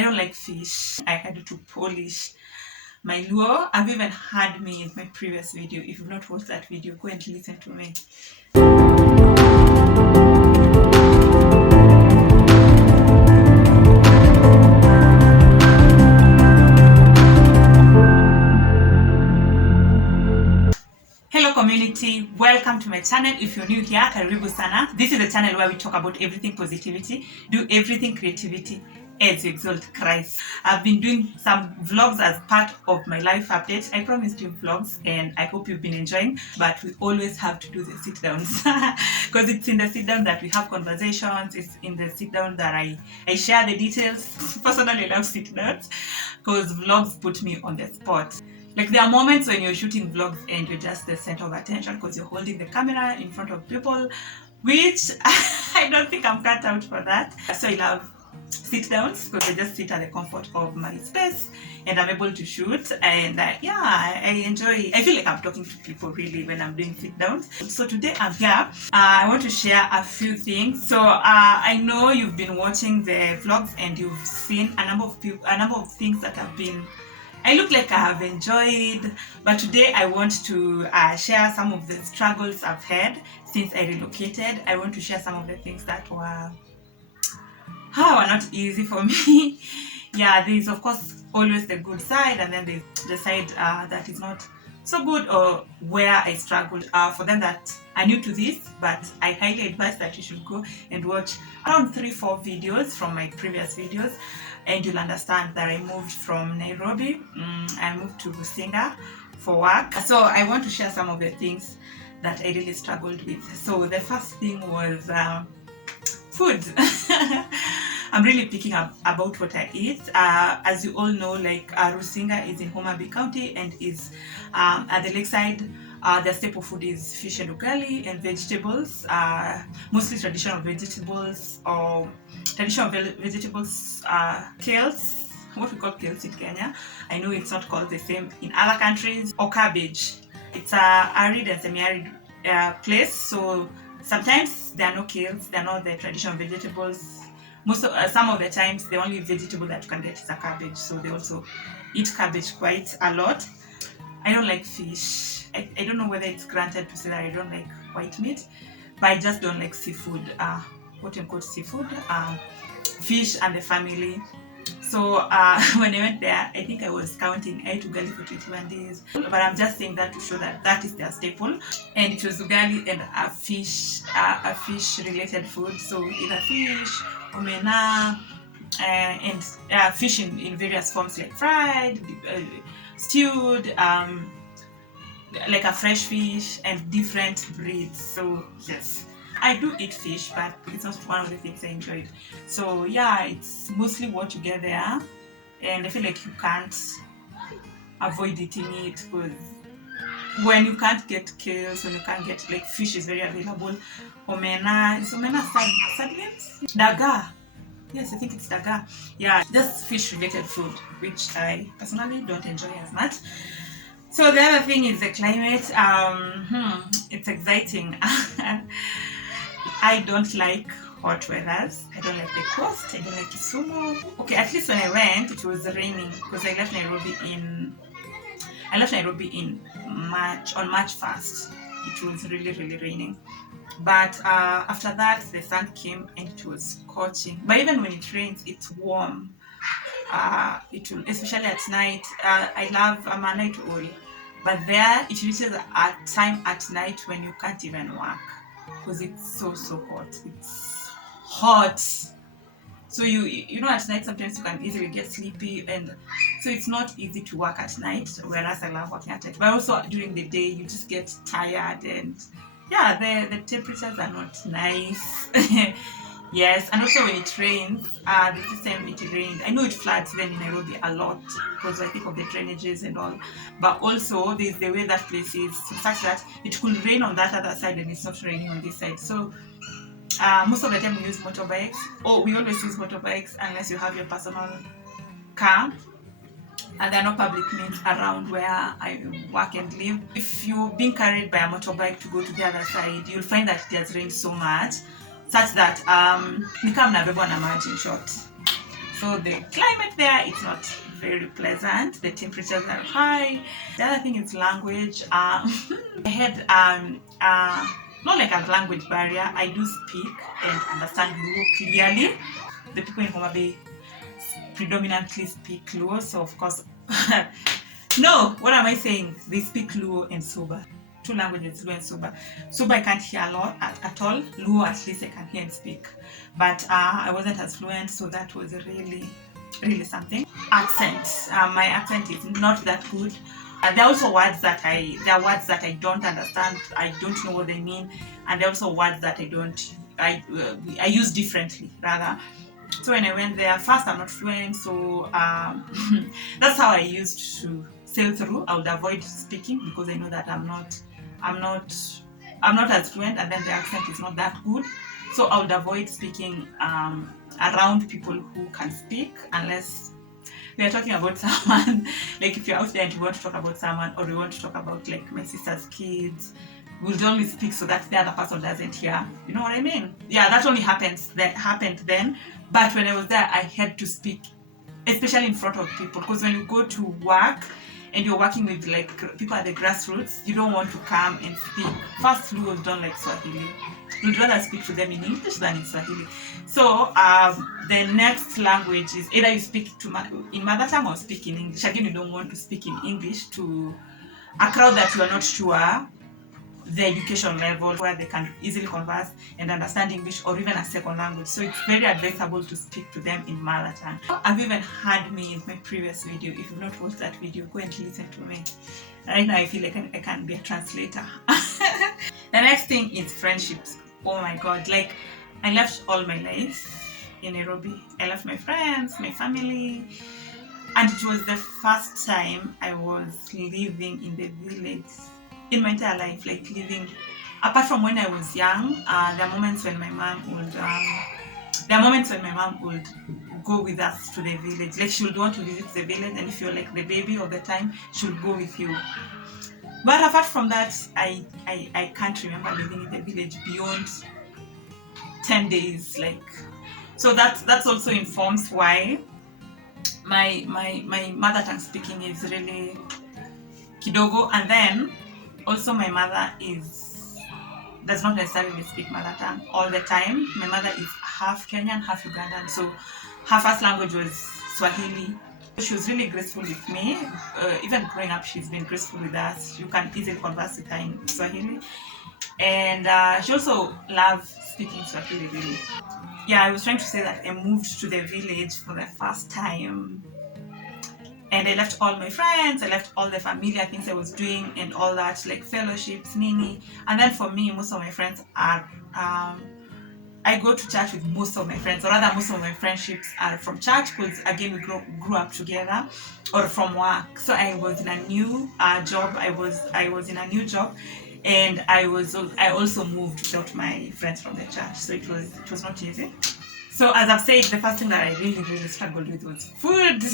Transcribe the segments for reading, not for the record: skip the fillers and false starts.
I don't like fish. I had to polish my lure. I've even had me in my previous video. If you've not watched that video, go and listen to me. Hello community, welcome to my channel. If you're new here, karibu sana. This is a channel where we talk about everything positivity, do everything creativity, as you exalt Christ. I've been doing some vlogs as part of my life update. I promised you vlogs and I hope you've been enjoying, but we always have to do the sit downs because it's in the sit down that we have conversations. It's in the sit down that I share the details. Personally, I love sit downs because vlogs put me on the spot. Like there are moments when you're shooting vlogs and you're just the center of attention because you're holding the camera in front of people, which I don't think I'm cut out for that. So I love sit downs because I just sit at the comfort of my space and I'm able to shoot, and I enjoy. I feel like I'm talking to people really when I'm doing sit downs. So today I'm here. I want to share a few things. So I know you've been watching the vlogs and you've seen a number of things that have been, I look like I have enjoyed, but today I want to share some of the struggles I've had since I relocated. I want to share some of the things that were not easy for me. Yeah, there's of course always the good side, and then there's the side that is not so good or where I struggled. For them that are new to this, but I highly advise that you should go and watch around 3-4 videos from my previous videos, and you'll understand that I moved from Nairobi. I moved to Rusinga for work. So I want to share some of the things that I really struggled with. So the first thing was food. I'm really picking up about what I eat. As you all know, like Rusinga is in Homa Bay County and is at the lakeside. The staple food is fish and ugali and vegetables, mostly traditional vegetables or kales, what we call kales in Kenya. I know it's not called the same in other countries, or cabbage. It's a arid and semi-arid place, so sometimes there are no kales, they're not the traditional vegetables. Some of the times the only vegetable that you can get is a cabbage, so they also eat cabbage quite a lot. I don't like fish. I don't know whether it's granted to say that I don't like white meat, but I just don't like seafood, quote unquote seafood, fish and the family. So when I went there, I think I was counting, I ate ugali for 21 days. But I'm just saying that to show that that is their staple. And it was ugali and a fish related food. So either fish, omena, and fish in various forms, like fried, stewed, like a fresh fish, and different breeds. So yes, I do eat fish, but it's not one of the things I enjoyed. So yeah, it's mostly what you get there, and I feel like you can't avoid eating it because when you can't get kales, when you can't get, like, fish is very available. Omena sardines, daga. Yes, I think it's daga. Yeah, just fish related food, which I personally don't enjoy as much. So the other thing is the climate. It's exciting. I don't like hot weathers. I don't like the coast. I don't like Kisumu. Okay, at least when I went, it was raining because I left Nairobi in March, on March 1st. It was really, really raining. But after that, the sun came and it was scorching. But even when it rains, it's warm. It will, especially at night. I'm a night owl, but there it reaches a time at night when you can't even work because it's so hot. It's hot. So you know, at night sometimes you can easily get sleepy, and so it's not easy to work at night. Whereas I love working at night, but also during the day you just get tired, and yeah, the temperatures are not nice. Yes, and also when it rains, this time it rained. I know it floods then in Nairobi a lot because I think of the drainages and all. But also there's the way that place is such that it could rain on that other side and it's not raining on this side. So most of the time we use motorbikes, or we always use motorbikes unless you have your personal car. And there are no public means around where I work and live. If you're being carried by a motorbike to go to the other side, you'll find that it has rained so much such that ni kama mnabebwa na maji in short. So the climate there is not very pleasant. The temperatures are high. The other thing is language. I had not like a language barrier. I do speak and understand Luo clearly. The people in Homa Bay predominantly speak Luo, so of course, no, what am I saying? They speak Luo and Suba. Two languages, Luo and Suba. Suba I can't hear a lot at all. Luo at least I can hear and speak. But I wasn't as fluent, so that was really something. Accent. My accent is not that good. There are also words that I don't understand. I don't know what they mean, and there are also words that I use differently rather. So when I went there, first I'm not fluent, so that's how I used to sail through. I would avoid speaking because I know that I'm not as fluent, and then the accent is not that good. So I would avoid speaking around people who can speak unless we are talking about someone. Like if you're out there and you want to talk about someone, or you want to talk about like my sister's kids, we'll only speak so that the other person doesn't hear. You know what I mean? Yeah, that only happened then. But when I was there, I had to speak, especially in front of people, because when you go to work and you're working with like people at the grassroots, you don't want to come and speak. First, Luos don't like Swahili. You'd rather speak to them in English than in Swahili. So the next language is either you speak in mother tongue or speak in English. Again, you don't want to speak in English to a crowd that you are not sure the education level where they can easily converse and understand English or even a second language. So it's very advisable to speak to them in mother tongue. I've even had me in my previous video. If you've not watched that video, go and listen to me. Right now I feel like I can be a translator. The next thing is friendships. Oh my god, like I left all my life in Nairobi. I left my friends, my family, and it was the first time I was living in the village in my entire life, like living. Apart from when I was young, there are moments when my mom would go with us to the village. Like she would want to visit the village, and if you're like the baby of the time, she would go with you. But apart from that, I can't remember living in the village beyond 10 days. Like, so that's also informs why my mother tongue speaking is really kidogo. And then also my mother does not necessarily speak mother tongue all the time. My mother is half Kenyan, half Ugandan, so her first language was Swahili. She was really graceful with me. Even growing up, she's been graceful with us. You can easily converse with her in Swahili. And she also loved speaking Swahili, really. Yeah, I was trying to say that I moved to the village for the first time. And I left all my friends, I left all the familiar things I was doing and all that, like fellowships, nini. And then for me, most of my friends are... I go to church with most of my friends, or rather most of my friendships are from church, because again we grew up together, or from work. So I was in a new job. I was in a new job, and I also moved without my friends from the church. So it was not easy. So as I've said, the first thing that I really struggled with was food.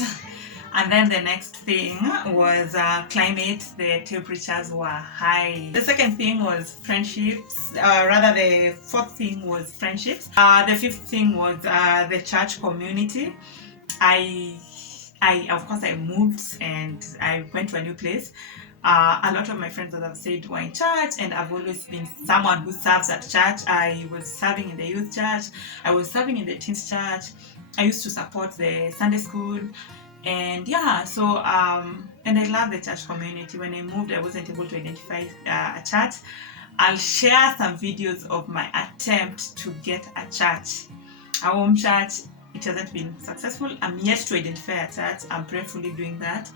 And then the next thing was climate. The temperatures were high. The second thing was friendships. The fourth thing was friendships. The fifth thing was the church community. Of course I moved and I went to a new place. A lot of my friends, as I've said, were in church, and I've always been someone who serves at church. I was serving in the youth church. I was serving in the teens church. I used to support the Sunday school. And yeah, so and I love the church community. When I moved, I wasn't able to identify a church. I'll share some videos of my attempt to get a church, a home church. It hasn't been successful. I'm yet to identify a church. I'm prayerfully doing that.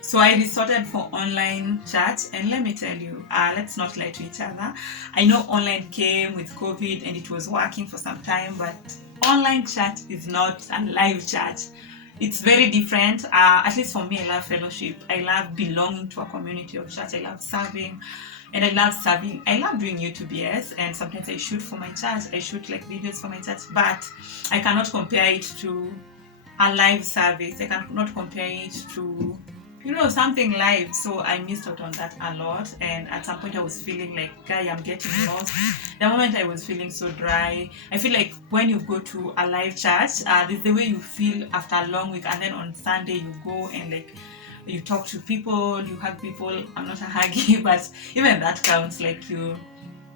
So I resorted for online church, and let me tell you, let's not lie to each other. I know online came with COVID and it was working for some time, but online church is not a live church. It's very different. At least for me, I love fellowship. I love belonging to a community of church. I love serving. And I love doing YouTubes, and sometimes I shoot for my church. I shoot like videos for my church, but I cannot compare it to a live service. I cannot compare it to something live. So I missed out on that a lot. And at some point I was feeling like, guy, I'm getting lost. The moment I was feeling so dry. I feel like when you go to a live church, this the way you feel after a long week, and then on Sunday you go and like you talk to people, you hug people. I'm not a huggy, but even that counts. Like you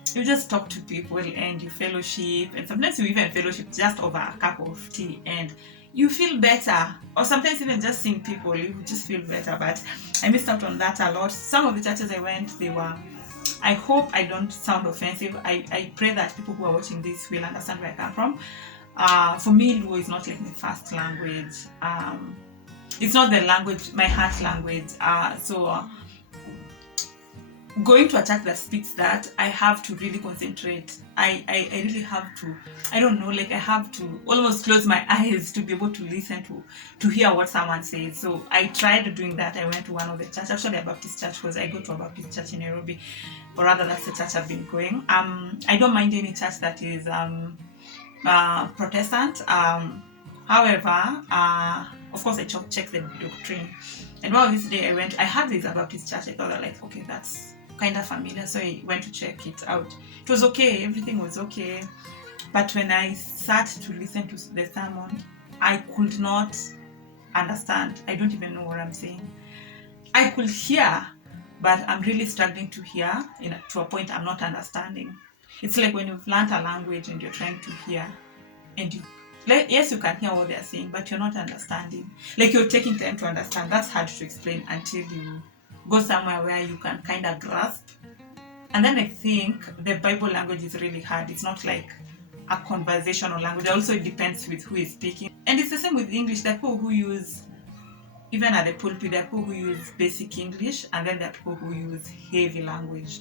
just talk to people and you fellowship, and sometimes you even fellowship just over a cup of tea, and you feel better. Or sometimes even just seeing people, you just feel better. But I missed out on that a lot. Some of the churches I went, they were, I hope I don't sound offensive. I pray that people who are watching this will understand where I come from. For me, Luo is not like my first language. It's not the language, my heart language. Going to a church that speaks that, I have to really concentrate. I really have to, I don't know, like I have to almost close my eyes to be able to listen to hear what someone says. So I tried doing that. I went to one of the church, actually a Baptist church, because I go to a Baptist church in Nairobi, or rather that's the church I've been going. I don't mind any church that is Protestant. However, of course I check the doctrine. And while this day I went, I had this Baptist church. I thought like, okay, that's kind of familiar, so I went to check it out. It was okay, everything was okay. But when I sat to listen to the sermon, I could not understand. I don't even know what I'm saying. I could hear, but I'm really struggling to hear to a point I'm not understanding. It's like when you've learned a language and you're trying to hear, and yes, you can hear what they're saying, but you're not understanding. Like you're taking time to understand. That's hard to explain until you go somewhere where you can kind of grasp. And then I think the Bible language is really hard. It's not like a conversational language. Also, it depends with who is speaking. And it's the same with English. There are people who use, even at the pulpit, there are people who use basic English, and then there are people who use heavy language.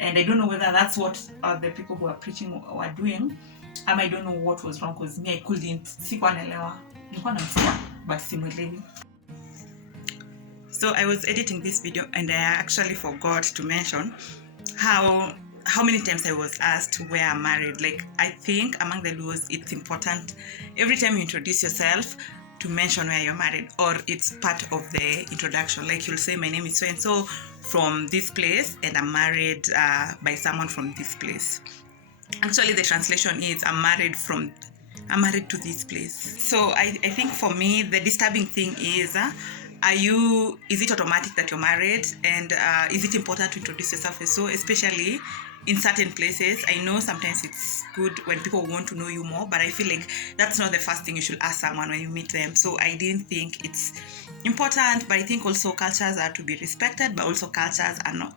And I don't know whether that's what the people who are preaching were doing. I don't know what was wrong, because me, I couldn't. Sikuwa naelewa. Nilikuwa namsikia, but simuelewi. So I was editing this video and I actually forgot to mention how many times I was asked where I'm married. Like, I think among the Luos, it's important every time you introduce yourself to mention where you're married, or it's part of the introduction. Like you'll say, my name is so and so from this place, and I'm married by someone from this place. Actually, the translation is I'm married to this place. So I think for me, the disturbing thing is, is it automatic that you're married, and is it important to introduce yourself as so, especially in certain places? I know sometimes it's good when people want to know you more, but I feel like that's not the first thing you should ask someone when you meet them. So I didn't think it's important, but I think also cultures are to be respected, but also cultures are not,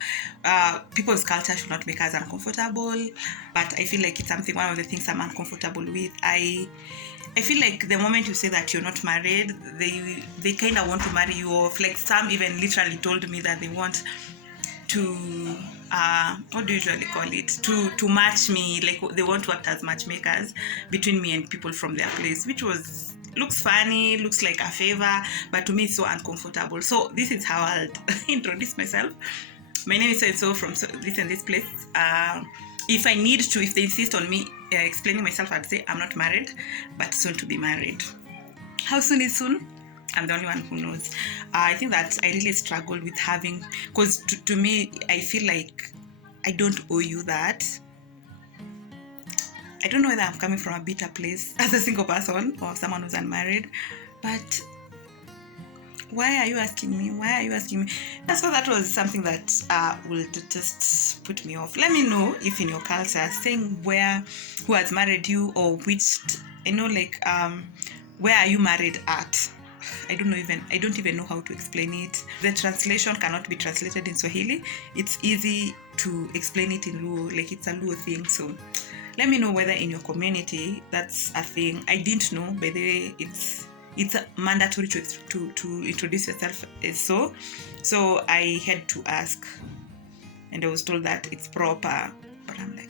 people's culture should not make us uncomfortable. But I feel like it's one of the things I'm uncomfortable with. I feel like the moment you say that you're not married, they kind of want to marry you off. Like some even literally told me that they want to, what do you usually call it? To match me. Like they want to act as matchmakers between me and people from their place, which looks funny, looks like a favor, but to me it's so uncomfortable. So this is how I'll introduce myself. My name is so from this and this place. If I need to, if they insist on me explaining myself, I'd say I'm not married, but soon to be married. How soon is soon? I'm the only one who knows. I think that I really struggle with having, because to me, I feel like I don't owe you that. I don't know whether I'm coming from a bitter place as a single person or someone who's unmarried, but why are you asking me? So that was something that will just put me off. Let me know if in your culture, saying who has married you, or which, where are you married at? I don't even know how to explain it. The translation cannot be translated in Swahili. It's easy to explain it in Luo, like it's a Luo thing. So let me know whether in your community that's a thing. I didn't know, by the way, it's mandatory to introduce yourself as so. So I had to ask, and I was told that it's proper. But I'm like,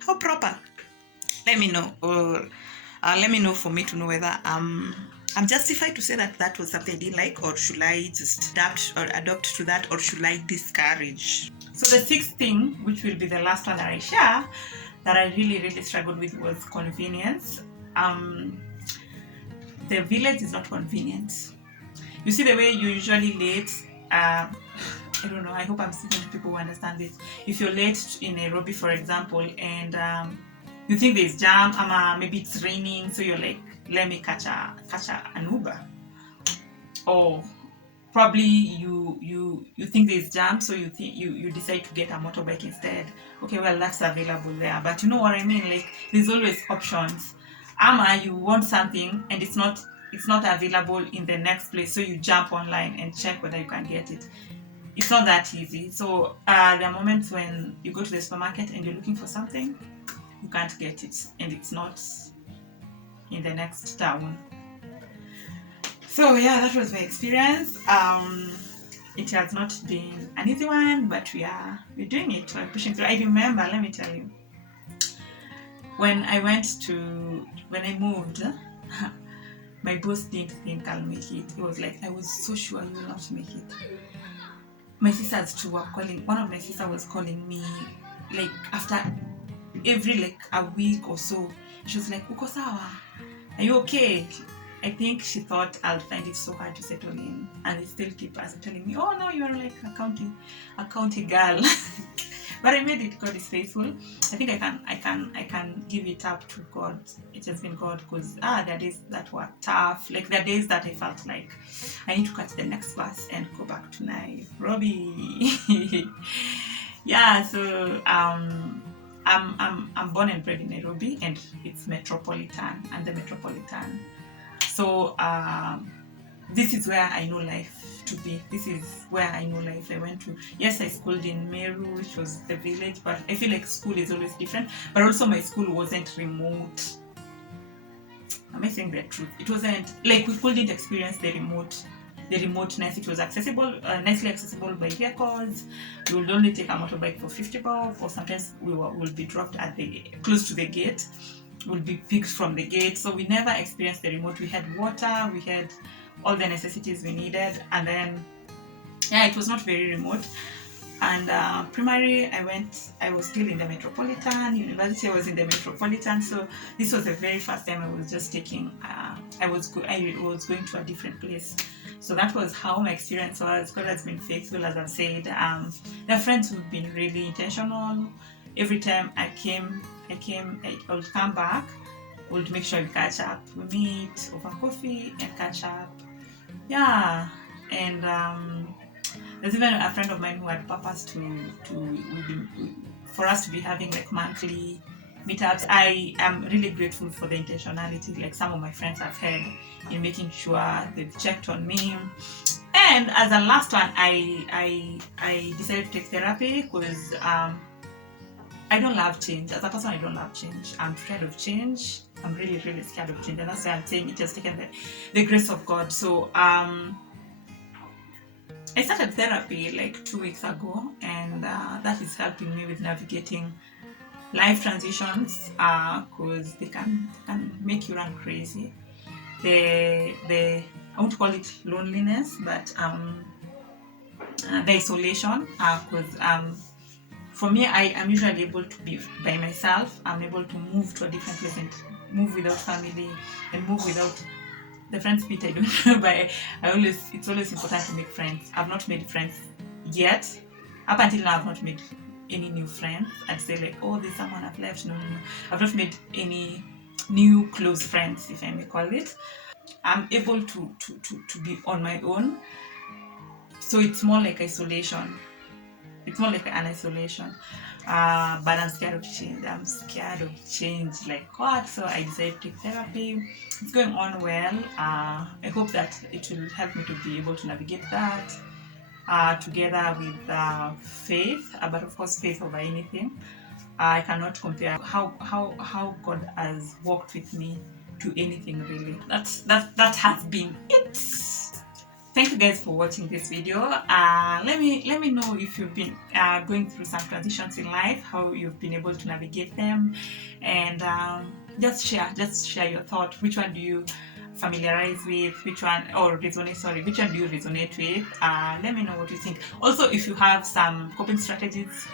how proper? Let me know, or let me know for me to know whether I'm justified to say that was something I didn't like, or should I just adopt to that, or should I discourage? So the sixth thing, which will be the last one that I share, that I really, really struggled with, was convenience. The village is not convenient. You see, the way you're usually late, I don't know, I hope I'm speaking to people who understand this. If you're late in Nairobi, for example, and you think there's jam, maybe it's raining, so you're like, let me catch an Uber. Or probably you think there's jam, so you decide to get a motorbike instead. Okay, well, that's available there, but you know what I mean, like there's always options. You want something and it's not available in the next place, so you jump online and check whether you can get it. It's not that easy. So there are moments when you go to the supermarket and you're looking for something, you can't get it, and it's not in the next town. So yeah, that was my experience. It has not been an easy one, but we're doing it. We're pushing through. I remember, let me tell you, when I moved, my boss didn't think I'll make it. It was like, I was so sure you will not make it. My sisters too were calling. One of my sisters was calling me like after every like a week or so. She was like, "Uko sawa? Are you okay?" I think she thought I'll find it so hard to settle in, and they still keep telling me, "Oh no, you are like a county girl." But I made it. God is faithful. I think I can give it up to God. It has been God, because there are days that were tough. Like there are days that I felt like I need to catch the next bus and go back to Nairobi. Yeah, so I'm born and bred in Nairobi, and it's metropolitan, and the metropolitan. So this is where I know life to be. This is where I know life. I went to, yes, I schooled in Meru, which was the village, but I feel like school is always different. But also my school wasn't remote. Am I saying the truth? It wasn't like we couldn't experience the remoteness. It was accessible, nicely accessible by vehicles. We would only take a motorbike for 50 bob, or sometimes we will be dropped at close to the gate. We'll be picked from the gate. So we never experienced the remote. We had water, we had all the necessities we needed, and then it was not very remote. And primary, I was still in the metropolitan. University, I was in the metropolitan. So this was the very first time I was just taking. I was going to a different place. So that was how my experience was. God has been faithful, as I've said. There are friends who've been really intentional. Every time I would come back. We'd make sure we catch up. We meet over coffee and catch up. Yeah, and there's even a friend of mine who had purpose for us to be having like monthly meetups. I am really grateful for the intentionality like some of my friends have had in making sure they've checked on me. And as a last one, I decided to take therapy because I don't love change. As a person, I don't love change. I'm scared of change. I'm really, really scared of change. And that's why I'm saying it has taken the grace of God. So I started therapy like 2 weeks ago, and that is helping me with navigating life transitions because they can make you run crazy. I won't call it loneliness, but the isolation, because for me, I am usually able to be by myself. I'm able to move to a different place and move without family and move without the friends bit. I don't know, but it's always important to make friends. I've not made friends yet. Up until now, I've not made any new friends. I'd say like, oh, there's someone I've left. No. I've not made any new close friends, if I may call it. I'm able to be on my own. So it's more like isolation. It's more like an isolation. But I'm scared of change. Like what? So I decided to take therapy. It's going on well. I hope that it will help me to be able to navigate that together with faith. But of course, faith over anything. I cannot compare how God has walked with me to anything really. That has been it. Thank you guys for watching this video. Let me know if you've been going through some transitions in life, how you've been able to navigate them, and just share your thought. Which one do you familiarize with? Which one do you resonate with? Let me know what you think. Also, if you have some coping strategies